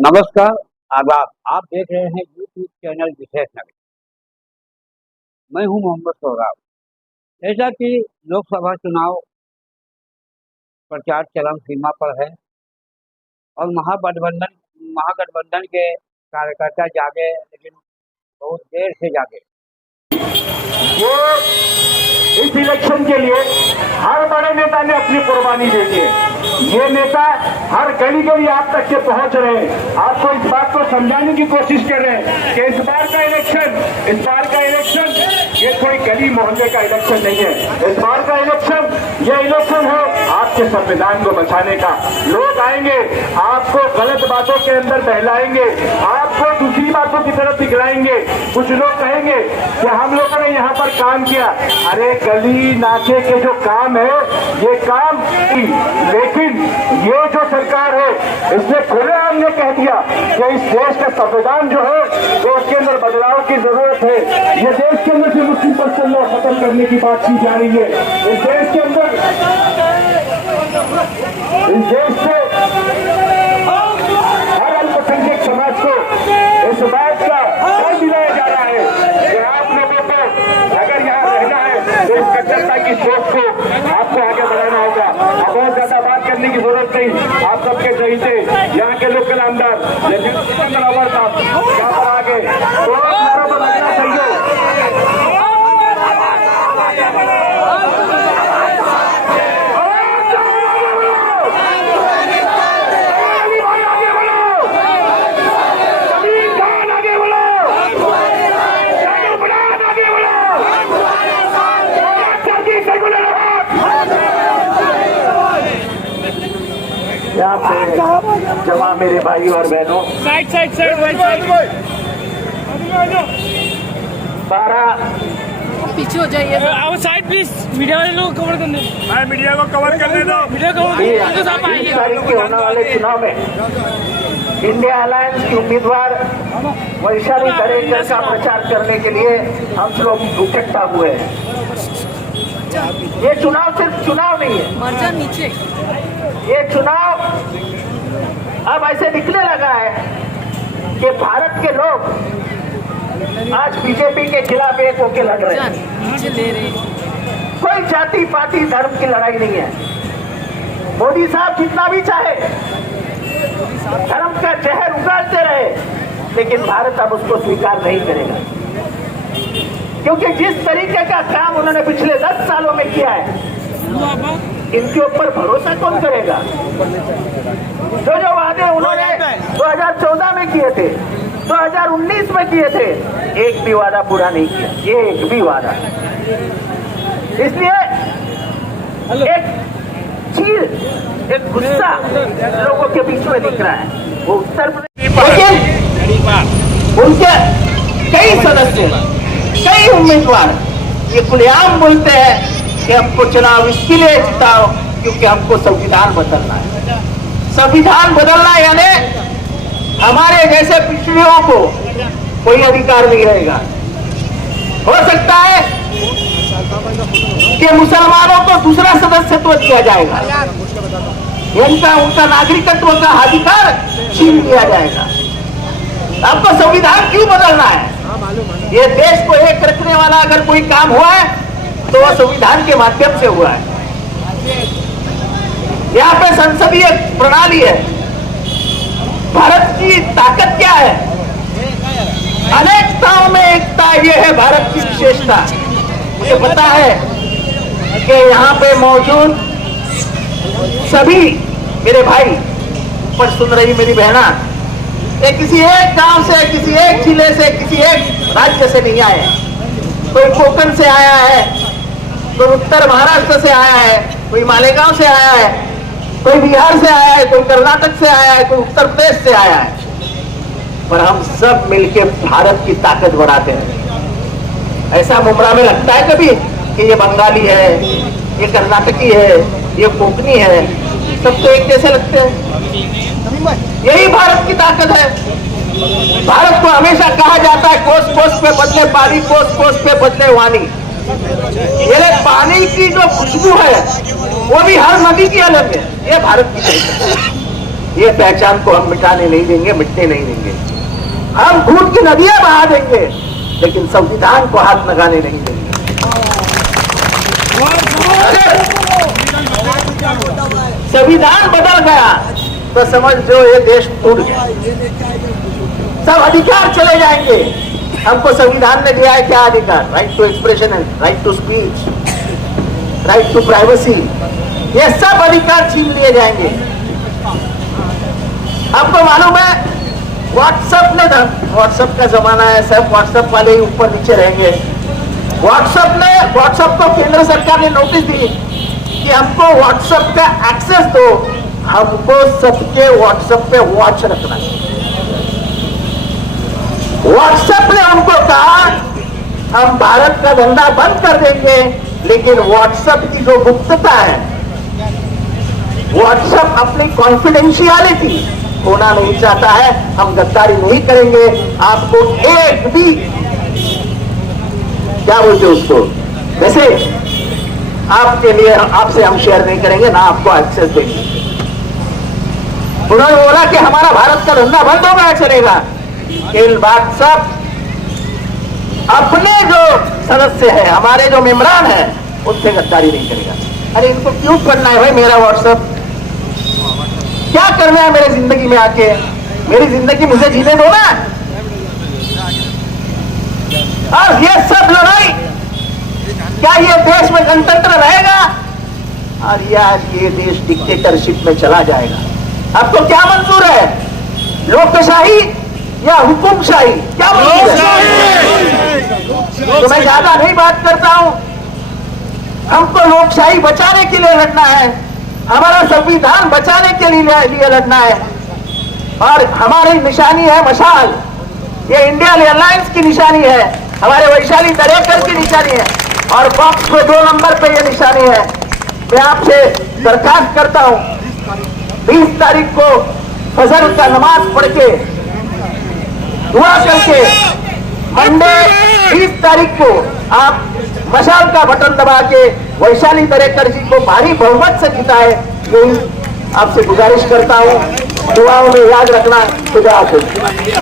नमस्कार, आदाब। आप देख रहे हैं यूट्यूब चैनल विशेष नगर। मैं हूं मोहम्मद सौराब। जैसा कि लोकसभा चुनाव प्रचार चरम सीमा पर है और महागठबंधन के कार्यकर्ता जागे, लेकिन बहुत देर से जागे। वो इस इलेक्शन के लिए हर बड़े नेता ने अपनी कुर्बानी दे दी है। ये नेता हर गली गली आप तक के पहुंच रहे हैं, आपको इस बात को समझाने की कोशिश कर रहे हैं कि इस बार का इलेक्शन ये कोई गली मोहल्ले का इलेक्शन नहीं है। इस बार का इलेक्शन ये इलेक्शन है आपके संविधान को बचाने का। लोग आएंगे, आपको गलत बातों के अंदर बहलाएंगे, आपको दूसरी बातों की तरफ दिखलाएंगे। कुछ लोग कहेंगे कि हम लोगों ने यहाँ पर काम किया। अरे गली नाचे के जो काम है ये काम, लेकिन ये जो सरकार है इसने खुलेआम ने कह दिया कि इस देश का संविधान जो है वो उसके अंदर बदलाव की जरूरत है। ये देश के अंदर से मुस्लिम लॉ खत्म करने की बात की जा रही है। इस देश के अंदर इस देश से हर अल्पसंख्यक समाज को इस बात का डर दिलाया जा रहा है कि आप लोगों को अगर यहाँ रहना है तो इस कट्टरता की सोच को आपको आगे बढ़ाना होगा। अब बहुत ज्यादा बात करने की जरूरत नहीं। आप सबके सही से यहाँ के लोकल आमदार साहब यहाँ पर आगे तो लगना चाहिए। यहाँ पे जमा मेरे भाई और बहनों, साइड 12 पीछे हो जाइए। अब साइड प्लीज, मीडिया वाले लोग कवर करने दो। मीडिया को कवर करने दो। मीडिया कवर तारीख के होने वाले चुनाव में इंडिया अलायंस की उम्मीदवार वैशाली दरेकर का प्रचार करने के लिए हम लोग इकट्ठा हुए हैं। ये चुनाव सिर्फ चुनाव नहीं है, मर्जा नीचे। ये चुनाव अब ऐसे दिखने लगा है कि भारत के लोग आज बीजेपी के खिलाफ एक होके लड़ रहे हैं। नीचे ले रहे। कोई जाति पाति धर्म की लड़ाई नहीं है। मोदी साहब जितना भी चाहे धर्म का जहर उगाड़ते रहे, लेकिन भारत अब उसको स्वीकार नहीं करेगा, क्योंकि जिस तरीके का काम उन्होंने पिछले 10 सालों में किया है, इनके ऊपर भरोसा कौन करेगा। जो वादे उन्होंने 2014 में किए थे, 2019 में किए थे, एक भी वादा पूरा नहीं किया, एक भी वादा। इसलिए एक चीज, एक गुस्सा लोगों के बीच में दिख रहा है। वो उत्तर प्रदेश, लेकिन उनके कई सदस्य, कई उम्मीदवार ये खुलेआम बोलते हैं कि हमको चुनाव इसके लिए जिताओ क्योंकि हमको संविधान बदलना है। संविधान बदलना यानी हमारे जैसे पिछड़ियों को कोई अधिकार नहीं रहेगा। हो सकता है कि मुसलमानों को दूसरा सदस्यत्व दिया जाएगा, उनका नागरिकत्व का अधिकार छीन लिया जाएगा। आपको संविधान क्यों बदलना है? ये देश को एक रखने वाला अगर कोई काम हुआ है तो वह संविधान के माध्यम से हुआ है। यहाँ पे संसदीय प्रणाली है। भारत की ताकत क्या है? अनेकताओं में एकता, ये है भारत की विशेषता। मुझे पता है कि यहाँ पे मौजूद सभी मेरे भाई पर सुन रही मेरी बहना, ये किसी एक गांव से, किसी एक जिले से, किसी एक राज्य से नहीं आए। कोई कोंकण से आया है, कोई उत्तर महाराष्ट्र से आया है, कोई मालेगांव से आया है, कोई बिहार से आया है, कोई कर्नाटक से आया है, कोई उत्तर प्रदेश से आया है, पर हम सब मिलके भारत की ताकत बढ़ाते हैं। ऐसा मुमरा में लगता है कभी कि ये बंगाली है, ये कर्नाटकी है, ये कोंकणी है, सब तो एक जैसे लगते हैं। यही भारत की ताकत है। भारत को हमेशा कहा जाता है कोस कोस पे बदले पानी, कोस कोस पे बदले वानी। ये पानी की जो खुशबू है वो भी हर नदी की अलग है। ये भारत की ताकत है। ये पहचान को हम मिटाने नहीं देंगे, मिटने नहीं देंगे। हम खून की नदियां बहा देंगे, लेकिन संविधान को हाथ लगाने नहीं देंगे। संविधान बदल गया तो समझ जो ये देश टूट गया, सब अधिकार चले जाएंगे। हमको संविधान ने दिया है क्या अधिकार? Right to expression, right to speech, right to privacy, ये सब अधिकार छीन लिए जाएंगे। आपको मालूम है व्हाट्सएप का जमाना है, सब व्हाट्सएप वाले ही ऊपर नीचे रहेंगे। व्हाट्सएप को केंद्र सरकार ने नोटिस दी कि हमको व्हाट्सएप का एक्सेस दो, हमको सबके व्हाट्सएप पे वॉच रखना है। व्हाट्सएप ने हमको कहा हम भारत का धंधा बंद कर देंगे, लेकिन व्हाट्सएप की जो गुप्तता है, व्हाट्सएप अपनी कॉन्फिडेंशियलिटी होना नहीं चाहता है। हम गद्दारी नहीं करेंगे, आपको एक भी क्या बोलते उसको वैसे आपके लिए आपसे हम शेयर नहीं करेंगे, ना आपको एक्सेस देंगे। उन्होंने बोला कि हमारा भारत का धंधा बंद हो गया चलेगा, इन व्हाट्सएप अपने जो सदस्य है, हमारे जो मेंबरान है, उससे गद्दारी नहीं करेगा। अरे इनको क्यों करना है भाई मेरा व्हाट्सएप? क्या करना है मेरी जिंदगी में आके? मेरी जिंदगी मुझे जीने दो ना। और ये सब लड़ाई, क्या ये देश में गणतंत्र रहेगा? और ये देश डिक्टेटरशिप में चला जाएगा। आपको क्या मंजूर है, लोकशाही या हुकुमशाही? क्या मंजूर है? तो मैं ज्यादा नहीं बात करता हूं। हमको लोकशाही बचाने के लिए लड़ना है, हमारा संविधान बचाने के लिए लड़ना है। और हमारी निशानी है मशाल, ये इंडिया अलायंस की निशानी है, हमारे वैशाली दरेकर की निशानी है, और बॉक्स पे 2 नंबर पे ये निशानी है। मैं आपसे दरखास्त करता हूं, 20 तारीख को फजर का नमाज पढ़ के दुआ करके मंडे 20 तारीख को आप मशाल का बटन दबा के वैशाली दरेकर जी को भारी बहुमत से जिताए, यही आपसे गुजारिश करता हूं। दुआओं में याद रखना। खुदा हाफिज।